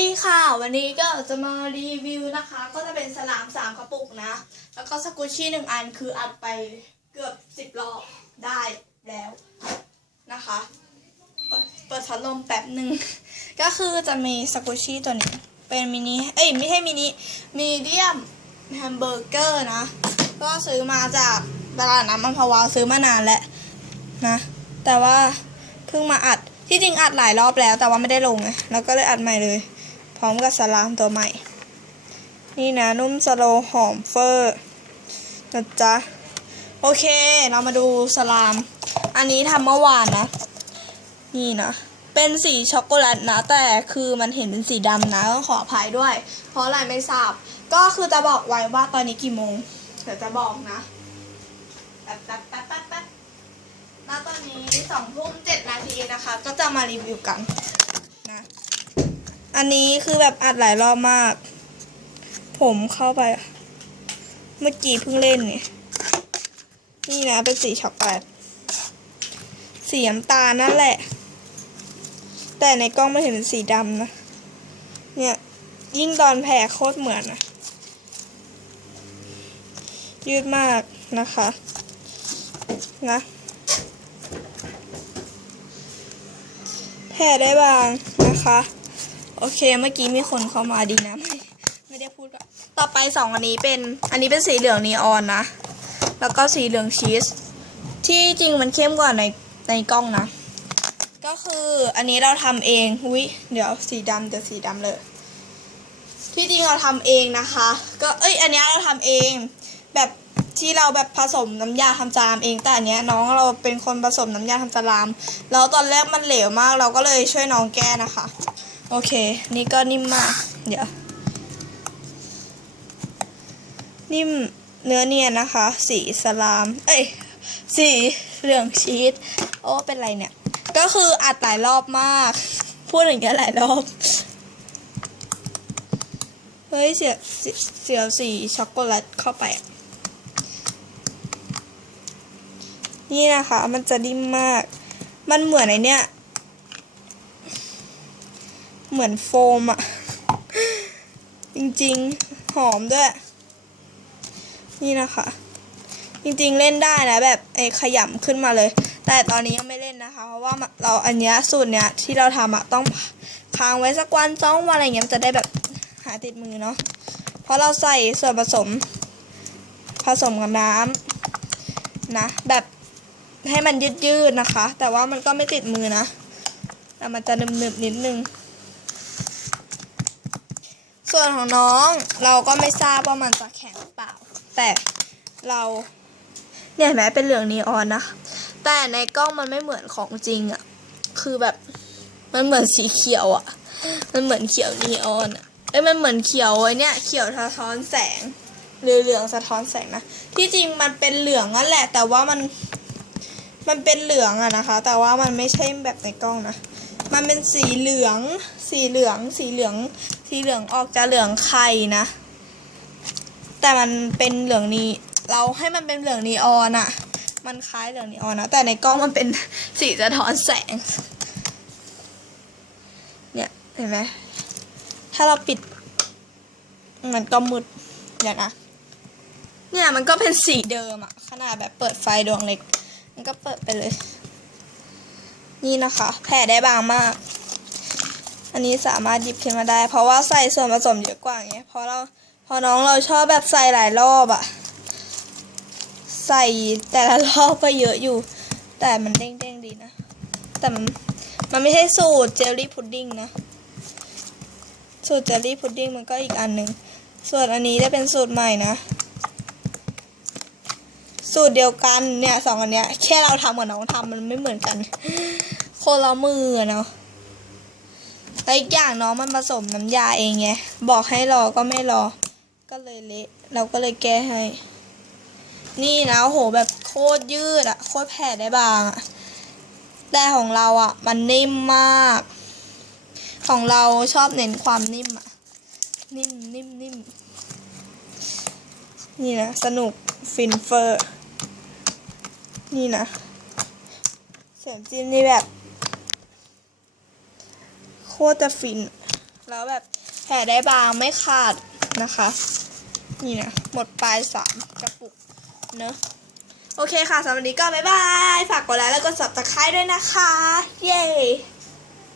ดีค่ะ วันนี้ก็จะมารีวิวนะคะ ก็จะเป็นสลามสามกระปุกนะ แล้วก็สกุชชี่หนึ่งอันคืออัดไปเกือบสิบรอบได้แล้วนะคะ เปิดพัดลมแป๊บหนึ่ง ก็คือจะมีสกุชชี่ตัวนี้ เป็นมินิเอ้ยไม่ใช่มินิมีเดียมแฮมเบอร์เกอร์นะ ก็ซื้อมาจากตลาดน้ำมันพวาซื้อมานานแล้วนะ แต่ว่าเพิ่งมาอัดที่จริงอัดหลายรอบแล้วแต่ว่าไม่ได้ลงไงแล้วก็เลยอัดใหม่เลย ร้อมกับสลามตัวใหม่ นี่นะนุ่มสโลหอมเฟอร์นะจ๊ะ โอเค เรามาดูสลาม อันนี้ทำเมื่อวานนะ นี่นะ เป็นสีช็อกโกแลตนะ แต่คือมันเห็นเป็นสีดำนะต้องขออภัยด้วย เพราะอะไรไม่ทราบ ก็คือจะบอกไว้ว่าตอนนี้กี่โมง เดี๋ยวจะบอกนะแป๊บแป๊บแป๊บแป๊บแป๊บณตอนนี้สองทุ่มเจ็ดนาทีนะคะ ก็จะมารีวิวกัน อันนี้คือแบบอัดหลายรอบมาก ผมเข้าไป เมื่อกี้เพิ่งเล่นเนี่ยนี่นะเป็นสีช็อกโกแลตสีน้ำตาลนั่นแหละ แต่ในกล้องไม่เห็นเป็นสีดำนะ เนี่ย ยิ่งตอนแผ่โคตรเหมือนนะยืดมากนะคะ นะแผ่ได้บางนะคะ โอเคเมื่อกี้มีคนเข้ามาดีนะ ไม่ไม่ได้พูดก่อนต่อไปสองอันนี้เป็นอันนี้เป็นสีเหลืองนีออนนะ แล้วก็สีเหลืองชีส ที่จริงมันเข้มกว่าในในกล้องนะ ก็คืออันนี้เราทำเองอุ้ยเดี๋ยวสีดำเดี๋ยวสีดำเลย ที่จริงเราทำเองนะคะ ก็เอ้ยอันนี้เราทำเองแบบที่เราแบบผสมน้ำยาทำจามเองแต่อันเนี้ยน้องเราเป็นคนผสมน้ำยาทำจามแล้วตอนแรกมันเหลวมากเราก็เลยช่วยน้องแก้นะคะ โอเค นี่ก็นิ่มมาก เดี๋ยว นิ่มเนื้อเนียนนะคะ สีสลาม เอ้ย สีเหลืองชีส โอ้ เป็นไรเนี่ย ก็คืออัดหลายรอบมาก พูดอย่างเงี้ยหลายรอบ เฮ้ย เสียเสียสีช็อกโกแลตเข้าไป นี่นะคะ มันจะนิ่มมาก มันเหมือนไอเนี้ย เหมือนโฟมอะจริงๆ หอมด้วย นี่นะคะ จริงๆเล่นได้นะแบบไอ้ขยำขึ้นมาเลย แต่ตอนนี้ยังไม่เล่นนะคะ เพราะว่าเราอันเนี้ยสูตรเนี้ยที่เราทำอะต้องค้างไว้สักวันสองวันอะไรเงี้ยจะได้แบบหาติดมือเนาะเพราะเราใส่ส่วนผสม ผสมกับน้ำนะ แบบให้มันยืดๆนะคะ แต่ว่ามันก็ไม่ติดมือนะแต่มันจะนึบๆนิดนึง ส่วนของน้องเราก็ไม่ทราบว่ามันจะแข็งเปล่า แต่เราเนี่ยเห็นไหมเป็นเหลืองนีออนนะ แต่ในกล้องมันไม่เหมือนของจริงอะคือแบบมันเหมือนสีเขียวอะมันเหมือนเขียวนีออนอะเอ้ยมันเหมือนเขียวไอ้เนี่ยเขียวสะท้อนแสง หรือเหลืองสะท้อนแสงนะ ที่จริงมันเป็นเหลืองนั่นแหละ แต่ว่ามันมันเป็นเหลืองอะนะคะ แต่ว่ามันไม่ใช่แบบในกล้องนะ มันเป็นสีเหลือง สีเหลือง สีเหลือง สีเหลืองออกจะเหลืองไข่นะ แต่มันเป็นเหลืองนี้ เราให้มันเป็นเหลืองนีออนอะมันคล้ายเหลืองนีออนนะ แต่ในกล้องมันเป็นสีสะท้อนแสง เนี่ย เห็นไหม ถ้าเราปิด มันก็มืดเดี๋ยวนะ เนี่ยมันก็เป็นสีเดิมอะขนาดแบบเปิดไฟดวงเล็ก มันก็เปิดไปเลย นี่นะคะ แผ่ได้บางมาก อันนี้สามารถหยิบขึ้นมาได้ เพราะว่าใส่ส่วนผสมเยอะกว่าไงเพราะเราพอน้องเราชอบแบบใส่หลายรอบอะใส่แต่ละรอบก็เยอะอยู่ แต่มันเด้งๆดีนะ แต่มันมันไม่ใช่สูตรเจลลี่พุดดิ้งนะ สูตรเจลลี่พุดดิ้งมันก็อีกอันหนึ่ง ส่วนอันนี้จะเป็นสูตรใหม่นะ สูตรเดียวกันเนี่ยสองอันเนี้ยแค่เราทำกับน้องทำมันไม่เหมือนกัน คนละมือเนาะแล้วอีกอย่างน้องมันผสมน้ำยาเองไงบอกให้รอก็ไม่รอ ก็เลยเละเราก็เลยแก้ให้ นี่นะโอ้โหแบบโคตรยืดอะโคตรแผ่ได้บางอะแต่ของเราอะมันนิ่มมาก ของเราชอบเน้นความนิ่มอะนิ่มนิ่มนิ่มนี่นะสนุกฟินเฟอร์ นี่นะเสียงจิ้มนี่แบบ โคตรจะฟิน แล้วแบบแผลได้บางไม่ขาดนะคะ นี่นะ หมดปลายสามกระปุกเนอะโอเคค่ะสำหรับวันนี้ก็บ๊ายบาย ฝากกดไลค์แล้วก็ subscribe ด้วยนะคะ เย้